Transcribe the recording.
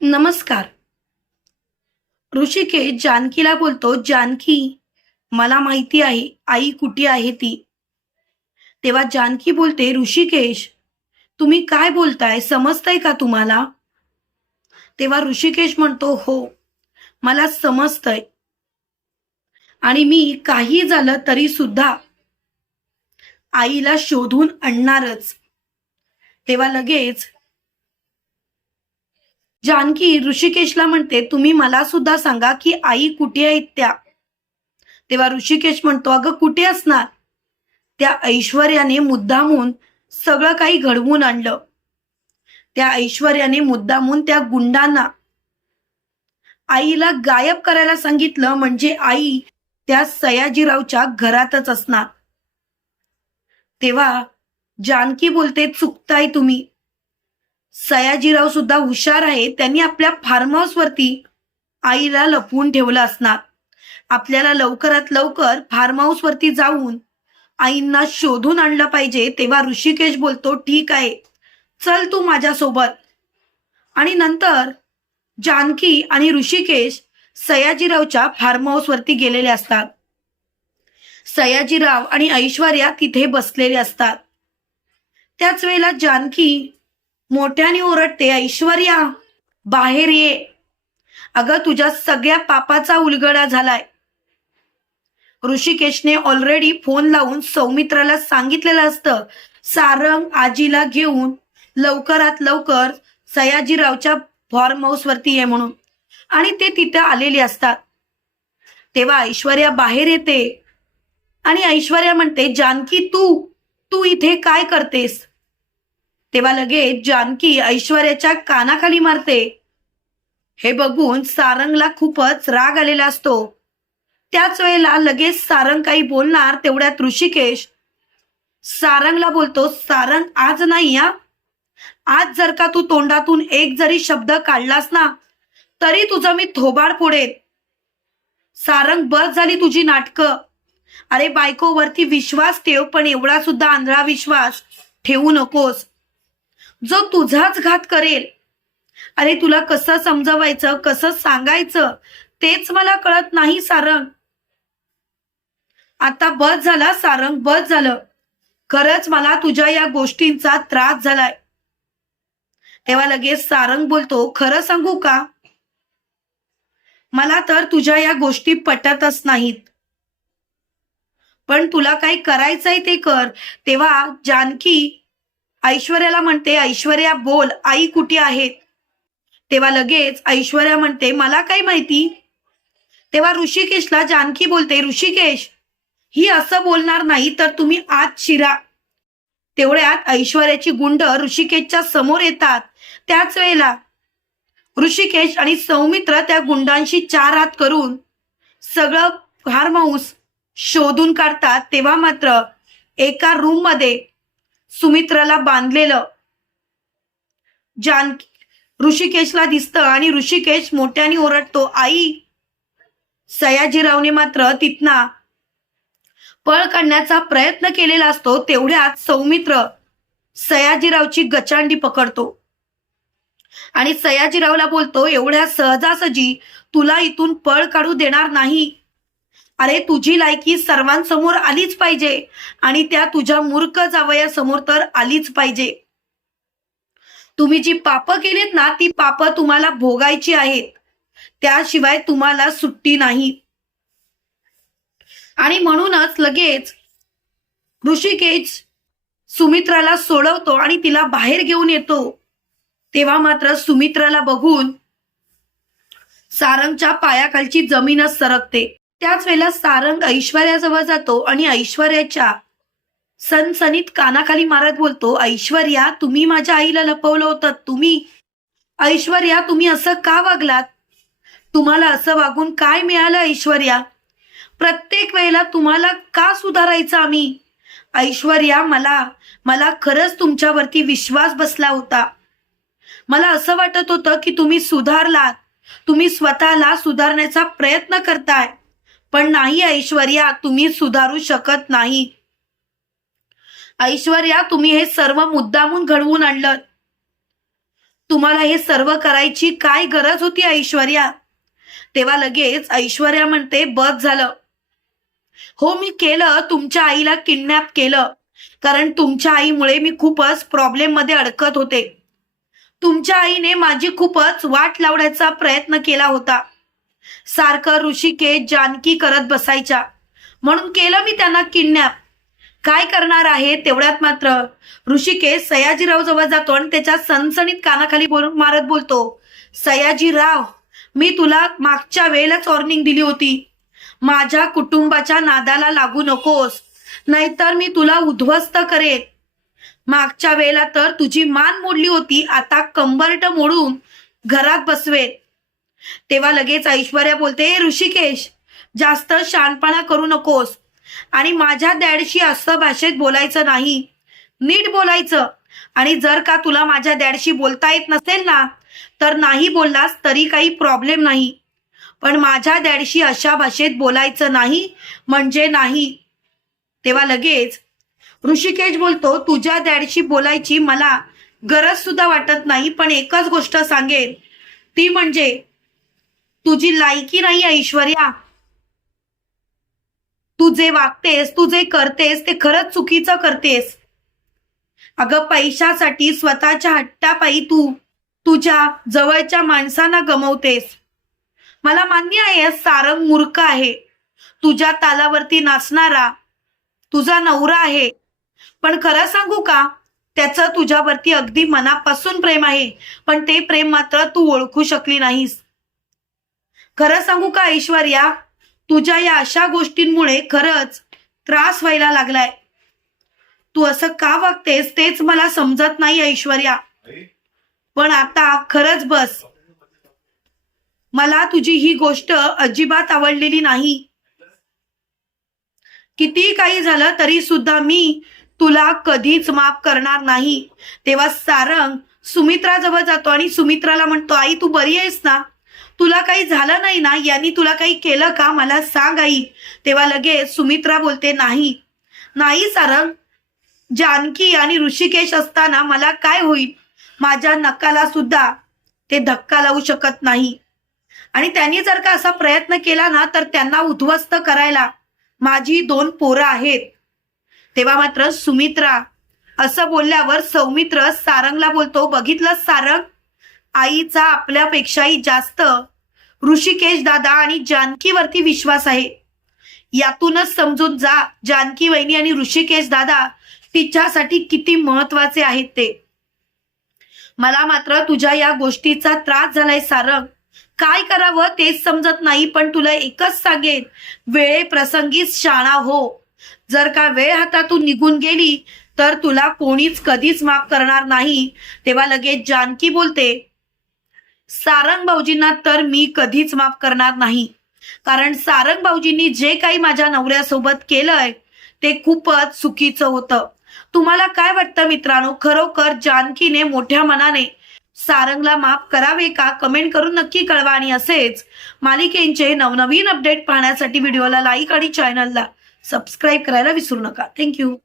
नमस्कार. ऋषिकेश जानकीला बोलतो जानकी मला माहिती आहे आई कुठे आहे ती? तेव्हा जानकी बोलते ऋषिकेश तुम्ही काय बोलताय? समजतंय का तुम्हाला? तेव्हा ऋषिकेश म्हणतो हो मला समजतंय. आणि मी काही झालं तरी सुद्धा आईला शोधून आणणारच. तेव्हा लगेच जानकी ऋषिकेशला म्हणते तुम्ही मला सुद्धा सांगा की आई कुठे आहेत त्या? तेव्हा ऋषिकेश म्हणतो अगं कुठे असणार? त्या ऐश्वर्याने मुद्दामून सगळं काही घडवून आणलं. त्या ऐश्वर्याने मुद्दामून त्या गुंडांना आईला गायब करायला सांगितलं म्हणजे आई त्या सयाजीरावच्या घरातच असणार. तेव्हा जानकी बोलते चुकताय तुम्ही. सयाजीराव सुद्धा हुशार आहे त्यांनी आपल्या फार्म हाऊसवरती आईला लपवून ठेवलं असणार. आपल्याला लवकरात लवकर फार्म हाऊसवरती जाऊन आईंना शोधून आणलं पाहिजे. तेव्हा ऋषिकेश बोलतो ठीक आहे. चल तू माझ्यासोबत. आणि नंतर जानकी आणि ऋषिकेश सयाजीरावच्या फार्म हाऊसवरती गेलेले असतात. सयाजीराव आणि ऐश्वर्या तिथे बसलेले असतात. त्याच वेळेला जानकी मोठ्याने ओरडते ऐश्वर्या बाहेर ये. अगं तुझ्या सगळ्या पापाचा उलगडा झालाय. ऋषिकेशने ऑलरेडी फोन लावून सौमित्राला सांगितलेलं असतं सारंग आजीला घेऊन लवकरात लवकर सयाजीरावच्या फॉर्म हाऊस वरती ये म्हणून. आणि ते तिथं आलेले असतात. तेव्हा ऐश्वर्या बाहेर येते आणि ऐश्वर्या म्हणते जानकी तू तू इथे काय करतेस? तेव्हा लगेच जानकी ऐश्वर्याच्या कानाखाली मारते. हे बघून सारंगला खूपच राग आलेला असतो. त्याच वेळेला लगेच सारंग काही बोलणार तेवढ्यात ऋषिकेश. सारंगला बोलतो सारंग आज नाही या आज जर का तू तोंडातून एक जरी शब्द काढलास ना तरी तुझं मी थोबाड फोडेन. सारंग बस झाली तुझी नाटकं. अरे बायकोवरती विश्वास ठेव पण एवढा सुद्धा आंधळा विश्वास ठेवू नकोस. जो तुझाच घात करेल. अरे तुला कसं समजवायचं कसं सांगायचं तेच मला कळत नाही सारंग. आता बस झाला सारंग बस झालं. खरंच मला तुझ्या या गोष्टींचा त्रास झालाय. तेव्हा लगेच सारंग बोलतो खरं सांगू का? मला तर तुझ्या या गोष्टी पटतच नाहीत. पण तुला काही करायचंय ते कर. तेव्हा जानकी ऐश्वर्याला म्हणते ऐश्वर्या बोल आई कुठे आहेत तेव्हा लगेच ऐश्वर्या म्हणते मला काय माहिती? तेव्हा ऋषिकेशला जानकी बोलते ऋषिकेश ही असं बोलणार नाही तर तुम्ही आत शिरा. तेवढ्यात ऐश्वर्याची गुंड ऋषिकेशच्या समोर येतात. त्याच वेळेला ऋषिकेश आणि सौमित्र त्या गुंडांशी चार हात करून सगळं फार्म हाऊस शोधून काढतात. तेव्हा मात्र एका रूममध्ये सुमित्राला बांधलेलं. जानकी ऋषिकेशला दिसतं आणि ऋषिकेश मोठ्याने ओरडतो आई सयाजीरावने मात्र तिथना पळ काढण्याचा प्रयत्न केलेला असतो तेवढ्यात सौमित्र सयाजीरावची गचांडी पकडतो. आणि सयाजीरावला बोलतो एवढ्या सहजासहजी तुला इथून पळ काढू देणार नाही. अरे तुझी लायकी सर्वांसमोर आलीच पाहिजे. आणि त्या तुझ्या मूर्ख जावयासमोर तर आलीच पाहिजे. तुम्ही जी पाप केलीत ना ती पाप तुम्हाला भोगायची आहेत. त्याशिवाय तुम्हाला सुट्टी नाही. आणि म्हणूनच लगेच ऋषिकेश सुमित्राला सोडवतो आणि तिला बाहेर घेऊन येतो. तेव्हा मात्र सुमित्राला बघून सारंगच्या पायाखालची जमीनच सरकते. त्याच वेळेला सारंग ऐश्वर्याजवळ जातो आणि ऐश्वर्याच्या सनसनीत कानाखाली मारत बोलतो ऐश्वर्या तुम्ही माझ्या आईला लपवलं होतं. तुम्ही ऐश्वर्या तुम्ही असं का वागलात? तुम्हाला असं वागून काय मिळालं ऐश्वर्या? प्रत्येक वेळेला तुम्हाला का सुधारायचं आम्ही? ऐश्वर्या मला मला खरंच तुमच्यावरती विश्वास बसला होता. मला असं वाटत होतं की तुम्ही सुधारलात. तुम्ही स्वतःला सुधारण्याचा प्रयत्न करताय. पण नाही ऐश्वर्या तुम्ही सुधारू शकत नाही. ऐश्वर्या तुम्ही हे सर्व मुद्दामून घडवून आणलं तुम्हाला हे सर्व करायची काय गरज होती ऐश्वर्या? तेव्हा लगेच ऐश्वर्या म्हणते बस झालं. हो मी केलं. तुमच्या आईला किडनॅप केलं. कारण तुमच्या आईमुळे मी खूपच प्रॉब्लेममध्ये अडकत होते. तुमच्या आईने माझी खूपच वाट लावण्याचा प्रयत्न केला होता. सारखं ऋषिकेश जानकी करत बसायच्या. म्हणून केलं मी त्यांना किडनॅप. काय करणार आहे तेवढ्यात मात्र ऋषिकेश सयाजीराव जवळ जातो आणि त्याच्या सणसणीत कानाखाली बोल मारत बोलतो सयाजीराव मी तुला मागच्या वेळेलाच वॉर्निंग दिली होती. माझ्या कुटुंबाच्या नादाला लागू नकोस नाहीतर मी तुला उद्ध्वस्त करेन. मागच्या वेळेला तर तुझी मान मोडली होती आता कंबरट मोडून घरात बसवेन. तेव्हा लगेच ऐश्वर्या बोलते ऋषिकेश जास्त शानपणा करू नकोस. आणि माझ्या डॅडशी असं भाषेत बोलायचं नाही. नीट बोलायचं. आणि जर का तुला माझ्या डॅडशी बोलता येत नसेल ना तर नाही बोललास तरी काही प्रॉब्लेम नाही. पण माझ्या डॅडशी अशा भाषेत बोलायचं नाही म्हणजे नाही. तेव्हा लगेच ऋषिकेश बोलतो तुझ्या डॅडशी बोलायची मला गरज सुद्धा वाटत नाही पण एकच गोष्ट सांगेन. ती म्हणजे तुझी लायकी नाही ऐश्वर्या. तू जे वागतेस तू जे करतेस ते खरंच चुकीचं करतेस. अगं पैशासाठी स्वतःच्या हट्टापायी तू तुझ्या जवळच्या माणसांना गमवतेस. मला मान्य आहे सारंग मूर्ख आहे. तुझ्या तालावरती नाचणारा तुझा नवरा आहे. पण खरं सांगू का? त्याचं तुझ्यावरती अगदी मनापासून प्रेम आहे. पण ते प्रेम मात्र तू ओळखू शकली नाहीस. खरं सांगू का ऐश्वर्या? तुझ्या या अशा गोष्टींमुळे खरंच त्रास व्हायला लागलाय. तू असं का वागतेस तेच मला समजत नाही ऐश्वर्या. पण आता खरंच बस. मला तुझी ही गोष्ट अजिबात आवडलेली नाही. किती काही झालं तरी सुद्धा मी तुला कधीच माफ करणार नाही. तेव्हा सारंग सुमित्रा जवळ जातो आणि सुमित्राला म्हणतो आई तू बरी आहेस ना? तुला काही झालं नाही ना? यांनी तुला काही केलं का? मला सांग आई. तेव्हा लगेच सुमित्रा बोलते नाही. नाही सारंग. जानकी आणि ऋषिकेश असताना मला काय होईल? माझ्या नकाला सुद्धा ते धक्का लावू शकत नाही. आणि त्यांनी जर का असा प्रयत्न केला ना तर त्यांना उद्ध्वस्त करायला माझी दोन पोरं आहेत. तेव्हा मात्र सुमित्रा असं बोलल्यावर सौमित्र सारंगला बोलतो बघितलं सारंग? आईचा आपल्यापेक्षाही जास्त ऋषिकेश दादा आणि जानकीवरती विश्वास आहे. यातूनच समजून जा जानकी वहिनी आणि ऋषिकेश दादा तिच्यासाठी किती महत्त्वाचे आहेत ते. मला मात्र तुझ्या या गोष्टीचा त्रास झालाय सारंग. काय करावं तेच समजत नाही पण तुला एकच सांगेन. वेळे प्रसंगीच हो. जर का वेळ हातातून निघून गेली तर तुला कोणीच कधीच माफ करणार नाही. तेव्हा लगेच जानकी बोलते सारंग भाऊजींना तर मी कधीच माफ करणार नाही. कारण सारंग भाऊजींनी जे काही माझ्या नवऱ्यासोबत केलंय ते खूपच चुकीचं होतं. तुम्हाला काय वाटतं मित्रांनो? खरोखर जानकीने मोठ्या मनाने सारंगला माफ करावे का? कमेंट करून नक्की कळवा आणि असेच मालिकेंचे नवनवीन अपडेट पाहण्यासाठी व्हिडिओला लाईक आणि चॅनलला सबस्क्राईब करायला विसरू नका. थँक्यू